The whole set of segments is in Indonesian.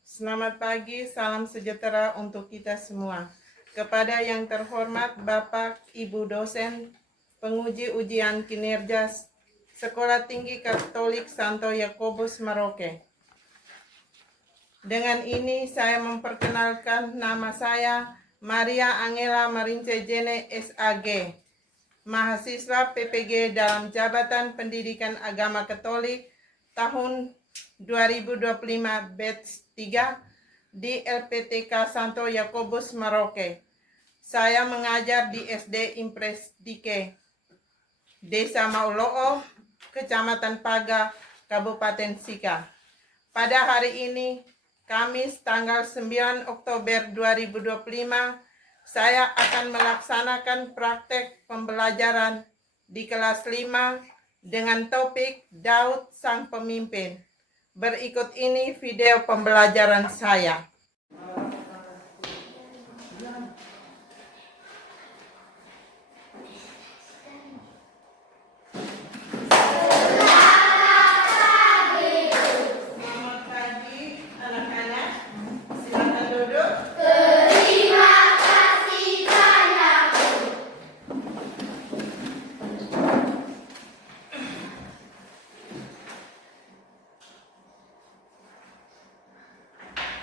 Selamat pagi, salam sejahtera untuk kita semua. Kepada yang terhormat Bapak, Ibu dosen, penguji ujian kinerja Sekolah Tinggi Katolik Santo Yakobus Merauke. Dengan ini saya memperkenalkan nama saya Maria Angela Marince Jene SAG, mahasiswa PPG dalam Jabatan Pendidikan Agama Katolik tahun 2025 batch 3 di LPTK Santo Yakobus Merauke. Saya mengajar di SD Impres Dike, Desa Mauloo, Kecamatan Paga, Kabupaten Sika. Pada hari ini, Kamis tanggal 9 Oktober 2025, saya akan melaksanakan praktek pembelajaran di kelas 5 dengan topik Daud Sang Pemimpin. Berikut ini video pembelajaran saya.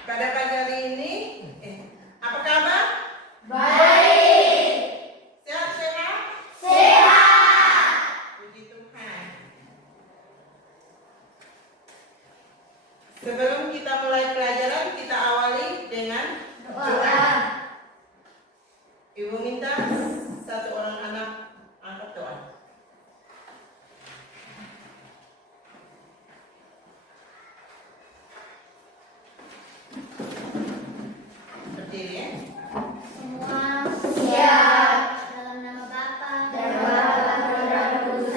Pada pagi hari ini, apa kabar? Baik. Sehat-sehat? Sehat. Puji Tuhan. Sebelum kita mulai pelajaran, kita awali dengan doa. Ibu minta satu orang anak angkat doa. Berdiri ya. Semua siap. Dalam nama Bapa dan Roh Kudus.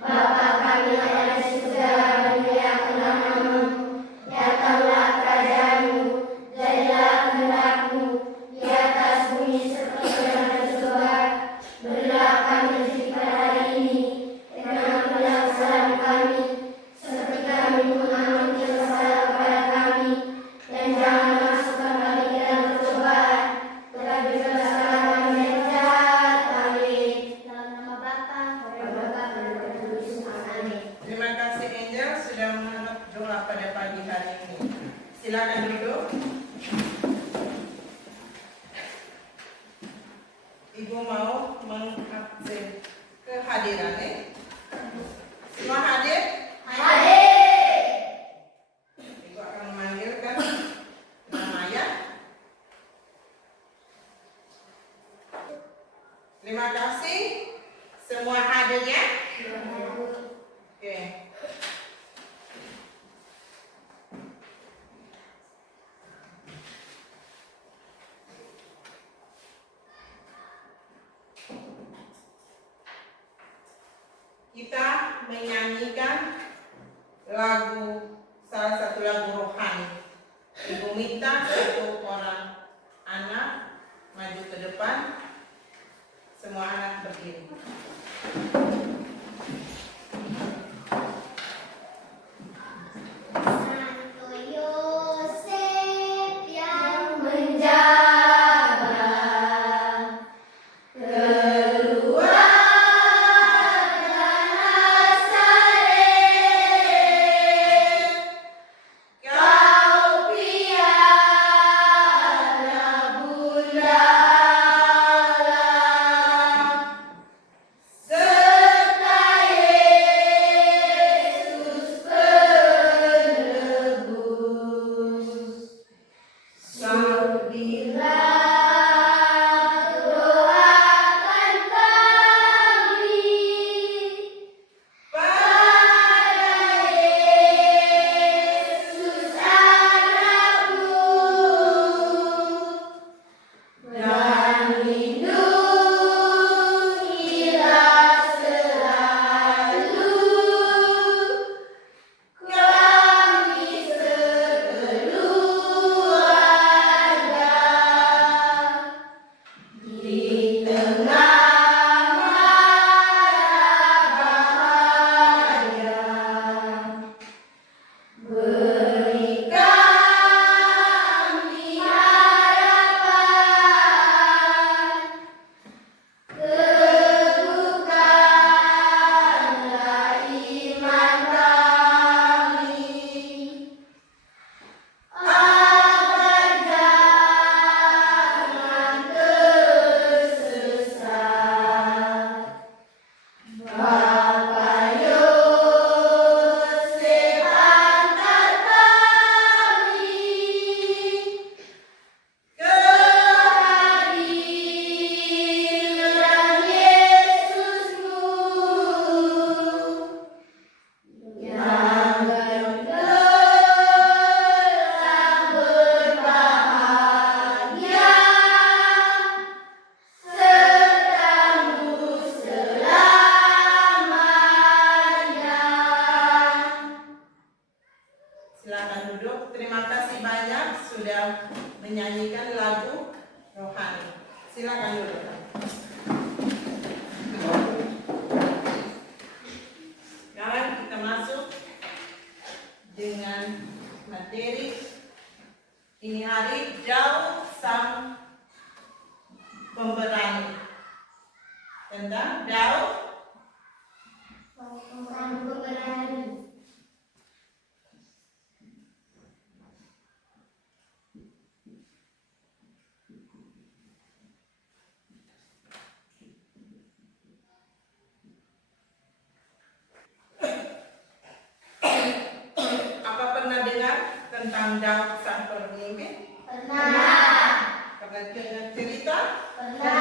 Bapa kami yang ada di surga, dimuliakanlah namamu. Datanglah kerajaanmu, jadilah kehendakmu di atas bumi seperti yang ada di surga. Berilah kami rezeki pada hari ini, dan ampunilah kesalahan kami, seperti kami mengampuni kesalahan kepada kami. Dan jangan masukkan kami ke dalam percobaan, tetapi bebaskanlah kami dari jahat. Amin. Dalam nama Bapa dan Bapa dan Roh Kudus. Amin. Terima kasih Angel sudah mengangkat doa pada pagi hari ini. Silakan duduk. Ibu mau mengabsen kehadirannya. Semua hadir? Hadir. Ibu akan memanggilkan nama ya. Terima kasih. Semua hadir ya? Oke. Kita menyanyikan salah satu lagu rohani. Ibu minta satu orang anak maju ke depan. Semua anak berdiri. Santo Yosef yang menjaga keluarga Nazaret, kau piara bunda Allah, serta Silakan duduk. Terima kasih banyak sudah menyanyikan lagu rohani. Silakan duduk. Sekarang kita masuk dengan materi ini hari, Daud sang pemberani. Tentang Daud Sang pemberani. apa pernah dengar tentang Daud sang pemimpin? Pernah. Pernah dengar cerita? Pernah.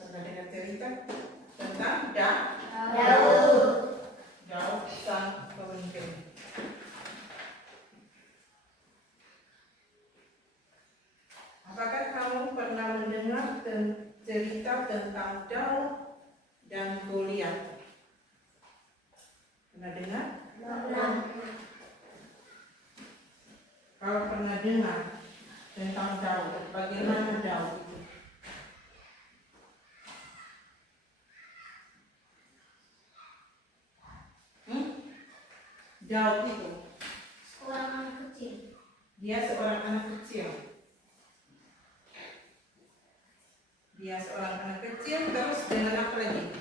Pernah dengar cerita tentang Daud. Daud sang pemimpin. Apakah kamu pernah mendengar cerita tentang Daud dan Goliat? Pernah dengar? Pernah. Kalau pernah dengar tentang Daud, bagaimana Daud itu? Daud itu, Seorang anak kecil. dia seorang anak kecil. Dia seorang anak kecil, terus dengan apa lagi?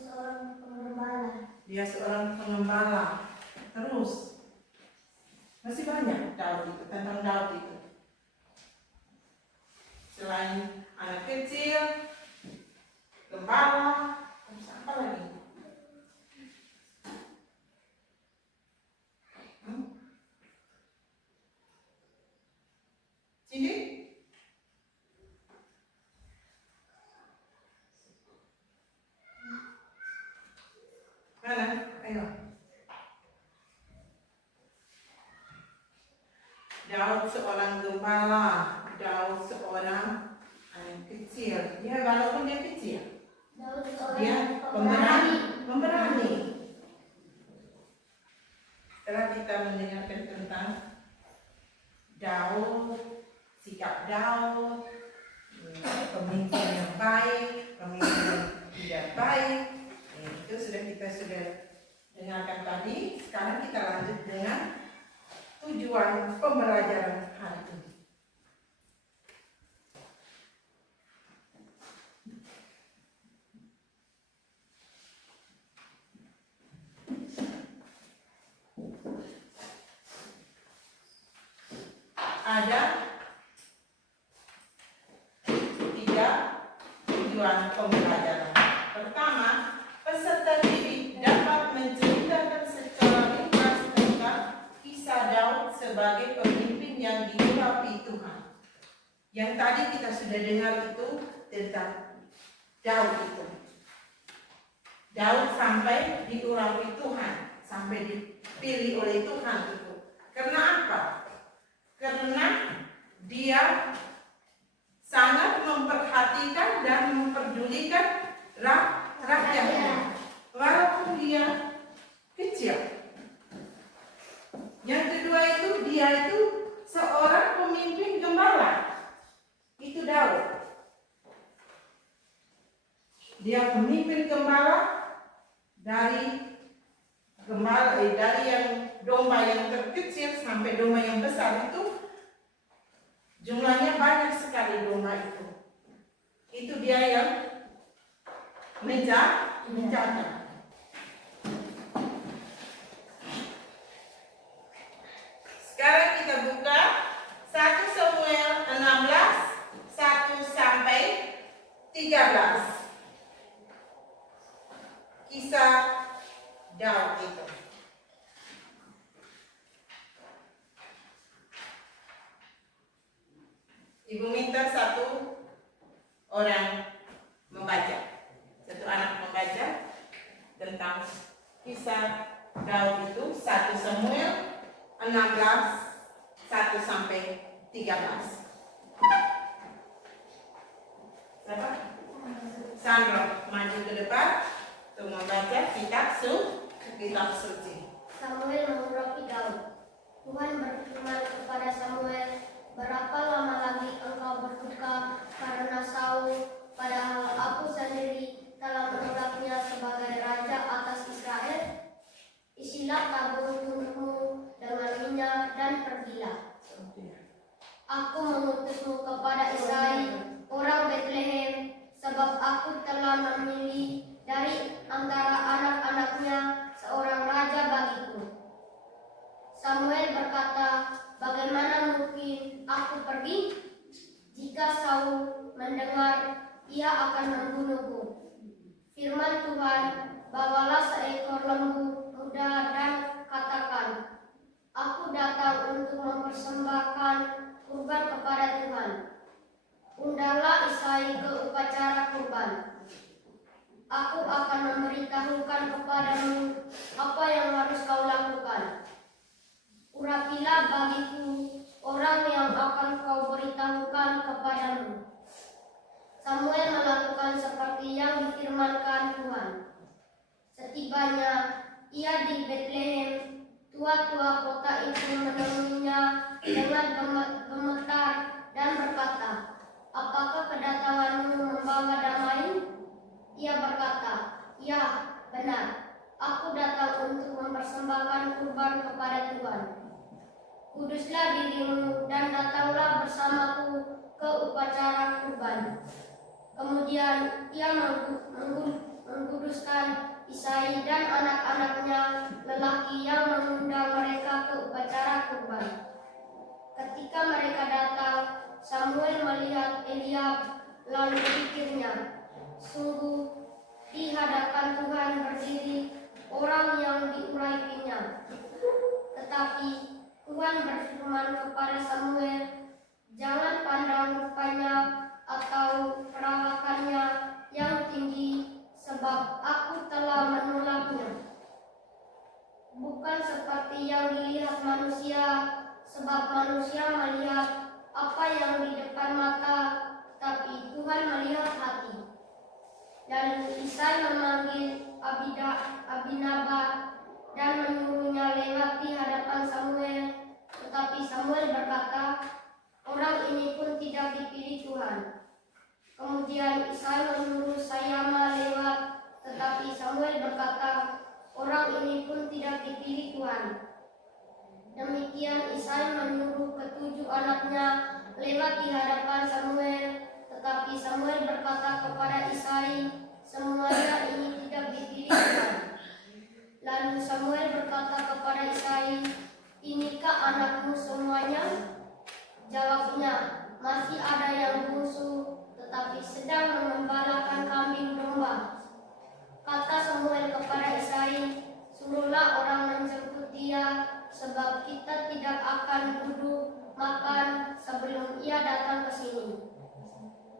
Seorang pengembala. Dia seorang pengembala. Terus masih banyak Daud itu, tentang Daud itu. Selain anak kecil, gembala, terus apa lagi? Sini? Mana? Ayo. Daud seorang gembala, Daud seorang anak kecil. Dia walaupun dia kecil, Daud dia seorang pemberani. Setelah kita mendengarkan tentang Daud, sikap Daud, pemimpin yang baik, pemimpin yang tidak baik, itu kita sudah dengarkan tadi. Sekarang kita lanjut dengan tujuan pembelajaran hari ini. Ada 3 tujuan pembelajaran. Pertama, peserta didik dapat menceritakan secara ringkas tentang kisah Daud sebagai pemimpin yang diurapi Tuhan. Yang tadi kita sudah dengar itu tentang Daud itu. Daud sampai diurapi Tuhan, sampai dipilih oleh Tuhan itu. Karena apa? Karena dia sangat memperhatikan dan memperdulikan rakyatnya, walaupun dia kecil. Yang kedua itu, dia itu seorang pemimpin gembala. Itu Daud. Dia pemimpin gembala dari yang domba yang terkecil sampai domba yang besar itu. Jumlahnya banyak sekali domba itu. Itu dia yang menjaga. Sekarang kita buka 1 Samuel 16 1 sampai 13. Kisah Daud itu. Ibu minta 1 orang membaca, 1 anak membaca tentang kisah Daud itu 1 Samuel 16 1 sampai 13. Siapa? Sandro, maju ke depan untuk membaca kitab suci. kitab suci. Samuel mengurapi Daud. Tuhan berfirman kepada Samuel, "Berapa lama lagi engkau berduka karena Saul, padahal aku sendiri telah menolaknya sebagai raja atas Israel? Isilah tabung tubuhmu dengan minyak dan pergilah. Aku mengutusmu kepada Isai, orang Betlehem, sebab aku telah memilih dari antara anak-anaknya seorang raja bagiku." Samuel berkata, "Bagaimana mungkin aku pergi? Jika Saul mendengar, ia akan membunuhku." Firman Tuhan, "Bawalah seekor lembu muda dan katakan, aku datang untuk mempersembahkan kurban kepada Tuhan. Undanglah Isai ke upacara kurban. Aku akan memberitahukan kepadamu apa yang harus kau lakukan. Urapilah bagiku orang yang akan kau beritahukan kepadamu." Samuel melakukan seperti yang difirmankan Tuhan. Setibanya ia di Betlehem, tua-tua kota itu menemuinya dengan gemetar dan berkata, "Apakah kedatanganmu membawa damai?" Ia berkata, "Ya, benar. Aku datang untuk mempersembahkan kurban kepada Tuhan. Kuduslah dirimu dan datanglah bersamaku ke upacara kurban." Kemudian ia menguduskan Isai dan anak-anaknya lelaki yang mengundang mereka ke upacara kurban. Ketika mereka datang, Samuel melihat Eliab, lalu pikirnya, "Sungguh di hadapan Tuhan berdiri orang yang diurapinya." Tetapi Tuhan berfirman kepada Samuel, "Jangan pandang rupanya atau perawakannya yang tinggi, sebab aku telah menolaknya. Bukan seperti yang dilihat manusia, sebab manusia melihat apa yang di depan mata, tapi Tuhan melihat hati." Lalu Isai memanggil Abinadab dan menyuruhnya lewat di hadapan Samuel. Tetapi Samuel berkata, "Orang ini pun tidak dipilih Tuhan." Kemudian Isai menyuruh Sayama lewat, tetapi Samuel berkata, "Orang ini pun tidak dipilih Tuhan." Demikian Isai menyuruh ketujuh anaknya lewat di hadapan Samuel, tetapi Samuel berkata kepada Isai, "Semuanya ini tidak dipilih Tuhan." Lalu Samuel berkata kepada Isai, "Inikah anakmu semuanya?" Jawabnya, "Masih ada yang bungsu, tetapi sedang mengembalakan kambing domba." Kata Samuel kepada Isai, "Suruhlah orang menjemput dia, sebab kita tidak akan duduk makan sebelum ia datang ke sini."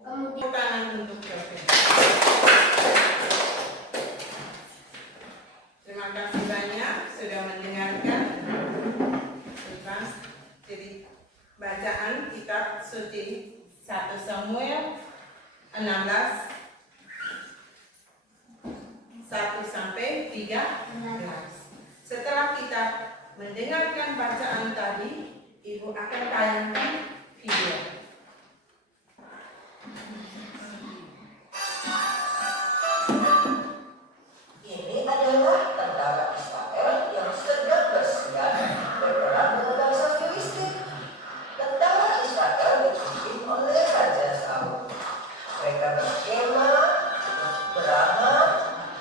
Kemudian Tangan untuk Jose. Terima kasih banyak sudah mendengarkan tentang bacaan kitab suci 1 Samuel 16 1 sampai 13. Setelah kita mendengarkan bacaan tadi, Ibu akan tayangkan video. Ini adalah tentara Israel yang sedang bersiap berperang dengan bangsa Filistin. Tentara Israel dipimpin oleh Raja Saul. Mereka berskema, berangan,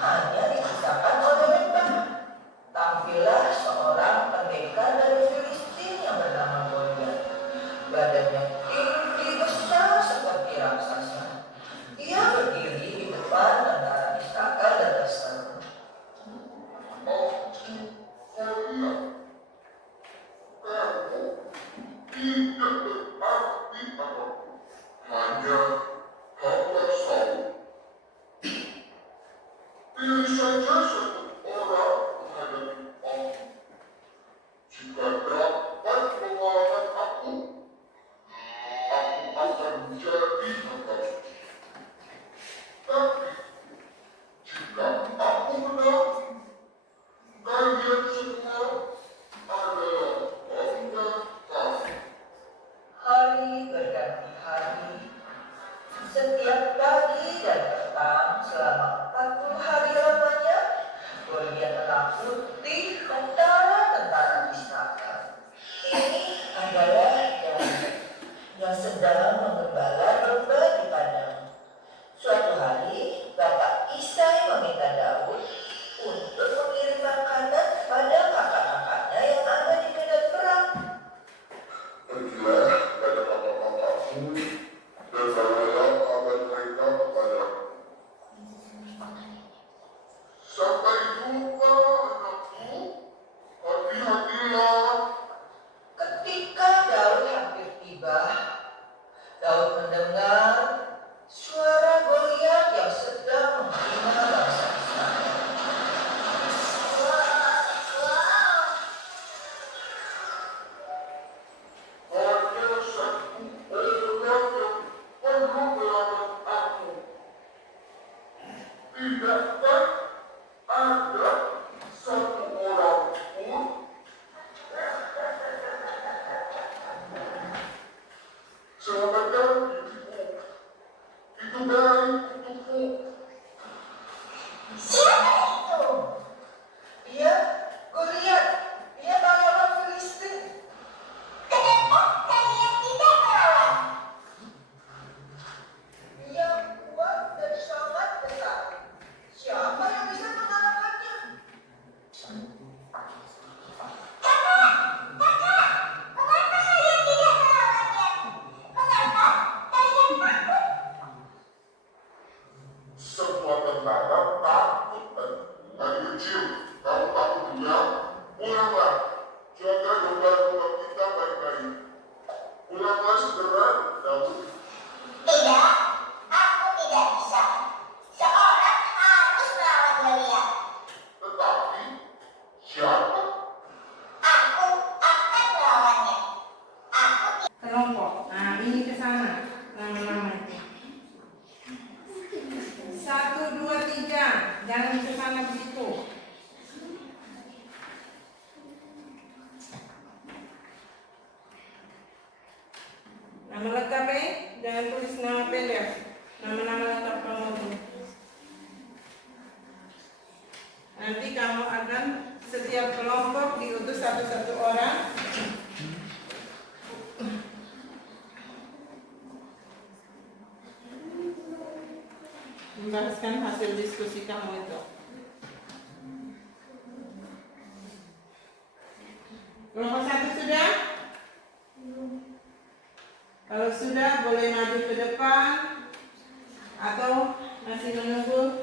hanya dipisahkan oleh lembah. Tampillah seorang pendekar dari Filistin yang bernama Goliat. Badannya kamu takut tidak? Pulanglah, jaga domba-domba kita baik-baik. Pulanglah segera, Daud. Tidak, aku tidak bisa. Seorang harus melawan Goliat. Tetapi, siapa? Aku akan melawannya. Aku Kelompok. Nah, ini ke sana nama-nama itu. 1, 2, 3. Jangan ke sana begitu. Nama lengkap jangan tulis nama pendek. Nama-nama lengkap kamu itu. Nanti kamu akan setiap kelompok diutus satu-satu orang. Membahaskan hasil diskusi kamu itu. Kelompok 1 sudah? Kalau sudah boleh maju ke depan atau masih menunggu?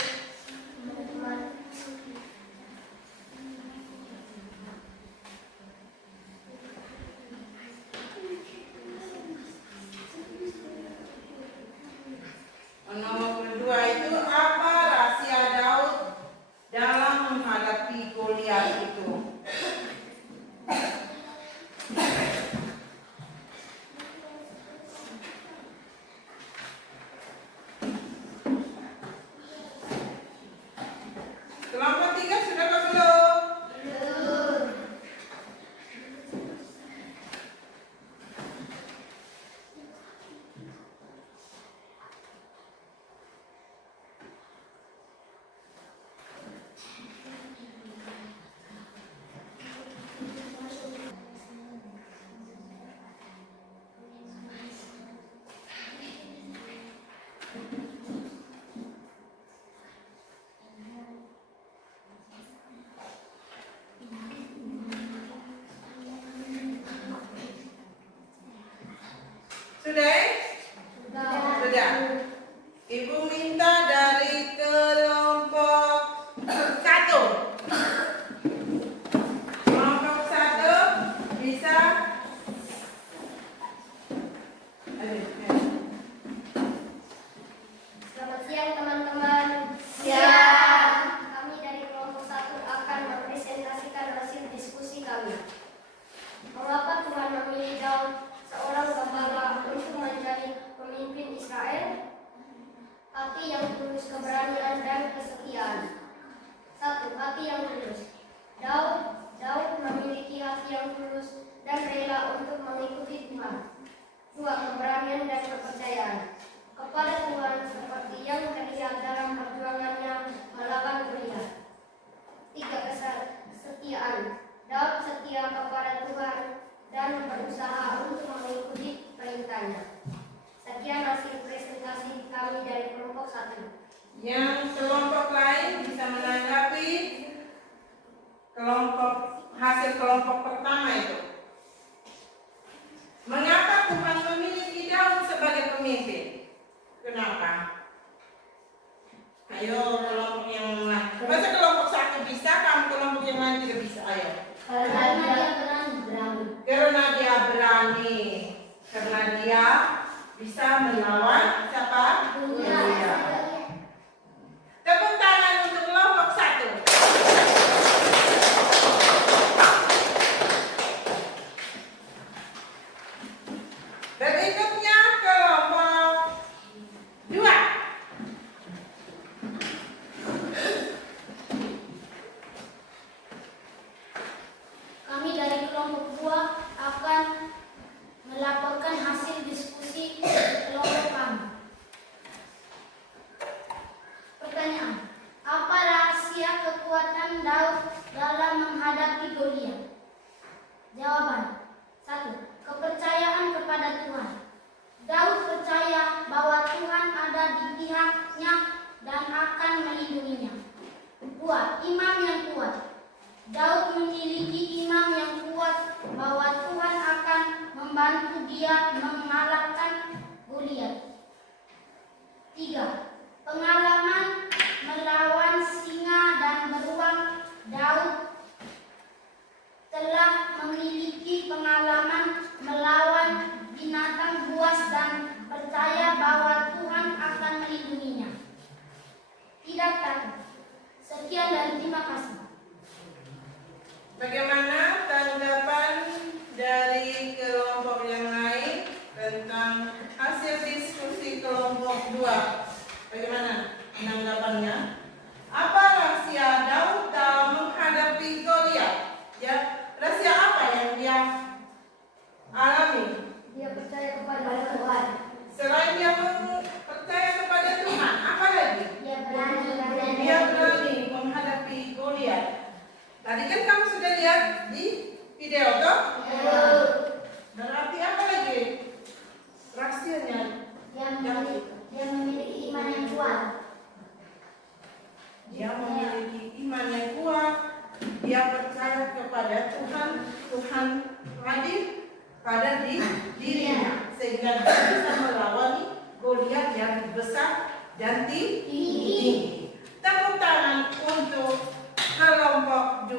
Nomor kedua itu apa rahasia Daud dalam menghadapi Goliat itu? Kelompok 3 sudah apa belum? Sudah? Sudah. Ibu minta dari kelompok 1. Kelompok 1 bisa. Selamat siang teman-teman. Siang. Kami dari kelompok 1 akan mempresentasikan hasil diskusi kami. Mengapa Tuhan memilih Daud, seorang gembala, untuk menjadi pemimpin Israel? Hati yang tulus, keberanian dan kesetiaan. 1. Hati yang tulus. Daud memiliki hati yang tulus dan rela untuk mengikuti Tuhan. 2. Keberanian dan kepercayaan kepada Tuhan seperti yang terlihat dalam perjuangannya melawan Goliat. 3. Kesetiaan. Daud setia kepada Tuhan dan berusaha untuk mengikuti perintahnya. Sekian hasil presentasi kami dari kelompok 1. Yang kelompok lain bisa menanggapi hasil kelompok pertama itu. Mengapa Tuhan memilih Daud sebagai pemimpin? Kenapa? Ayo kelompok yang lain. Masa kelompok 1 bisa, kamu kelompok yang lain tidak bisa? Ayo. Karena dia berani. Karena dia berani. Karena dia bisa melawan siapa? Goliat. Tepuk tangan untuk kelompok 1. Berikutnya kelompok 2. Kami dari kelompok 2 akan melaporkan hasil diskusi kelompok kami. Pertanyaan: apa rahasia kekuatan Daud dalam menghadapi Goliat? Jawaban: 1. Kepercayaan kepada Tuhan. Daud percaya bahwa Tuhan ada di pihaknya dan akan melindunginya. 2. Iman yang kuat. Daud memiliki iman yang kuat bahwa Tuhan akan membantu dia mengalahkan Goliat. 3. Pengalaman melawan singa dan beruang kasih. Bagaimana tanggapan dari kelompok yang lain tentang hasil diskusi kelompok 2? Bagaimana tanggapannya? Apa rahasia Daud dalam menghadapi Goliat? Ya, rahasia apa yang dia alami? Dia percaya kepada Tuhan. Selain dia percaya kepada Tuhan, apa lagi? Dia berani. Dia berani menghadapi Goliat. Tadi kan kamu sudah lihat di video toh? Berarti apa lagi rahasianya? Dia memiliki iman yang kuat. Dia memiliki iman yang kuat. Dia percaya kepada Tuhan. Tuhan hadir pada dirinya sehingga dia bisa melawani Goliat yang besar dan tinggi. Tepuk tangan untuk kelompok 2.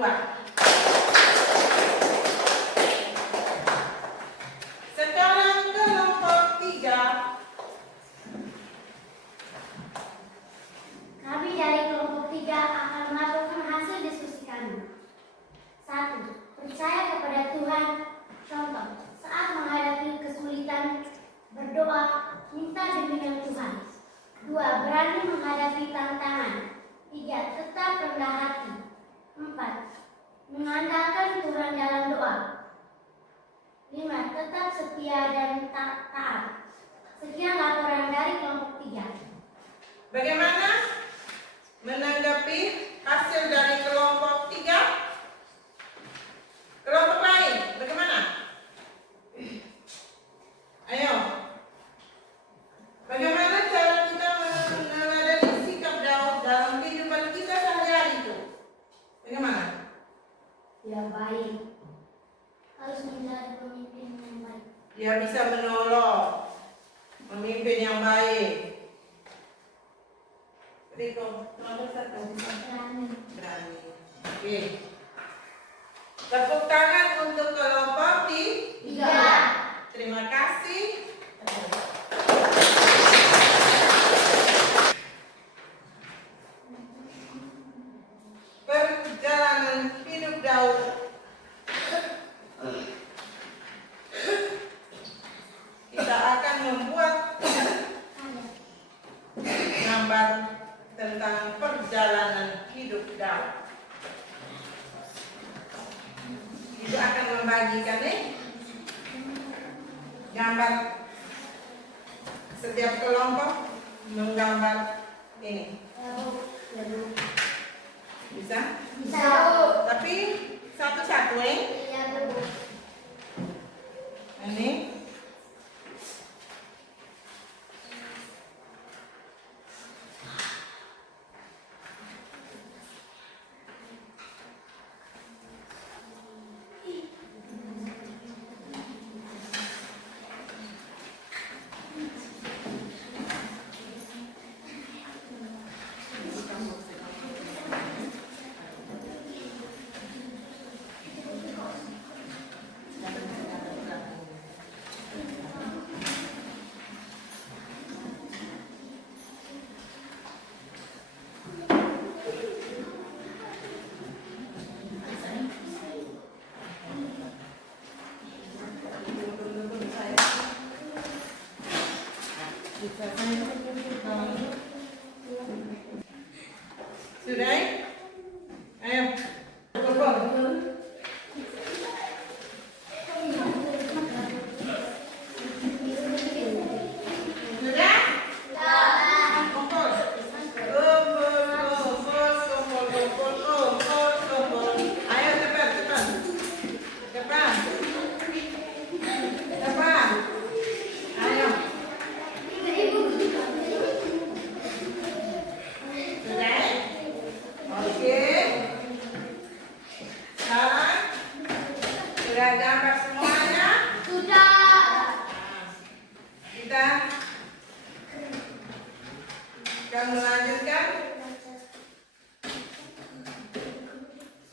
Sekarang kelompok 3. Kami dari kelompok 3 akan melakukan hasil diskusi kami. 1. Percaya kepada Tuhan. Contoh, saat menghadapi kesulitan, berdoa, minta bimbingan Tuhan. 2. Berani menghadapi tantangan. 3. Tetap rendah hati. 4. Mengandalkan Tuhan dalam doa. 5. Tetap setia dan taat. Sekian laporan dari kelompok 3. Bagaimana menanggapi hasil dari kelompok 3? Kelompok lain, bagaimana? Ayo. Bagaimana cara kita meneladani sikap Daud dalam kehidupan kita sehari-hari itu? Bagaimana? Ya baik. Harus menjadi pemimpin yang baik. Dia bisa menolong, memimpin yang baik. Riko, nomor 1. Berani. Oke. Tepuk tangan untuk kelompok 3. Terima kasih. Perjalanan hidup Daud. Kita akan membuat gambar tentang perjalanan hidup Daud. Kita akan membagikan gambar. Setiap kelompok menggambar ini. Bisa? Bisa. Tapi satu-satu Iya, Bu. Ini. Sudah? Ayo. Kumpul. Sudah? Kumpul. Kumpul. Ayo cepat. Cepat. Ayo. Sudah? Oke. Sekarang sudah gambar semuanya. Sudah. Kita akan melanjutkan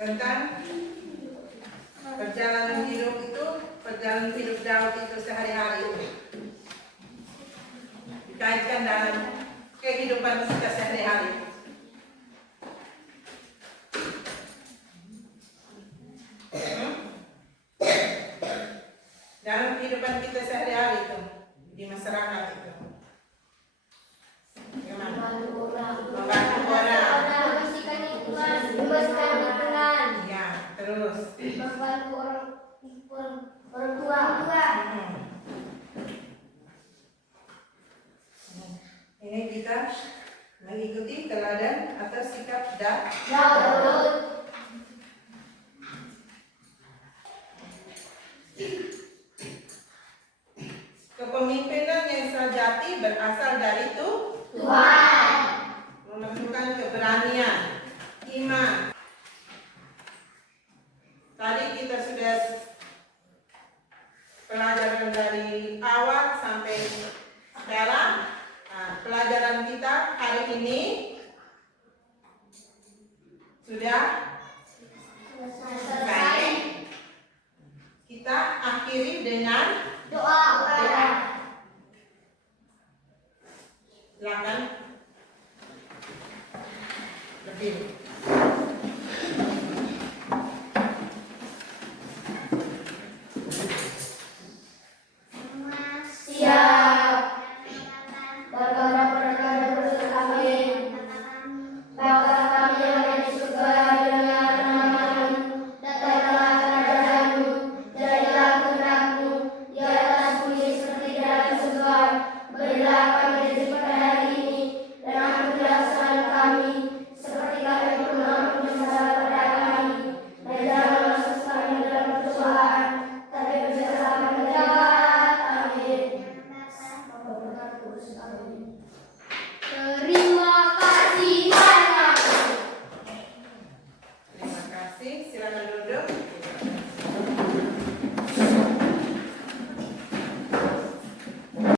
tentang perjalanan hidup Daud itu sehari-hari. Dikaitkan dalam kehidupan kita sehari-hari. Mengikuti teladan atau sikap Daud. Kepemimpinan yang sejati berasal dari Tuhan. memerlukan keberanian, iman. Tadi kita sudah pelajaran dari awal sampai sekarang. Nah, pelajaran kita hari ini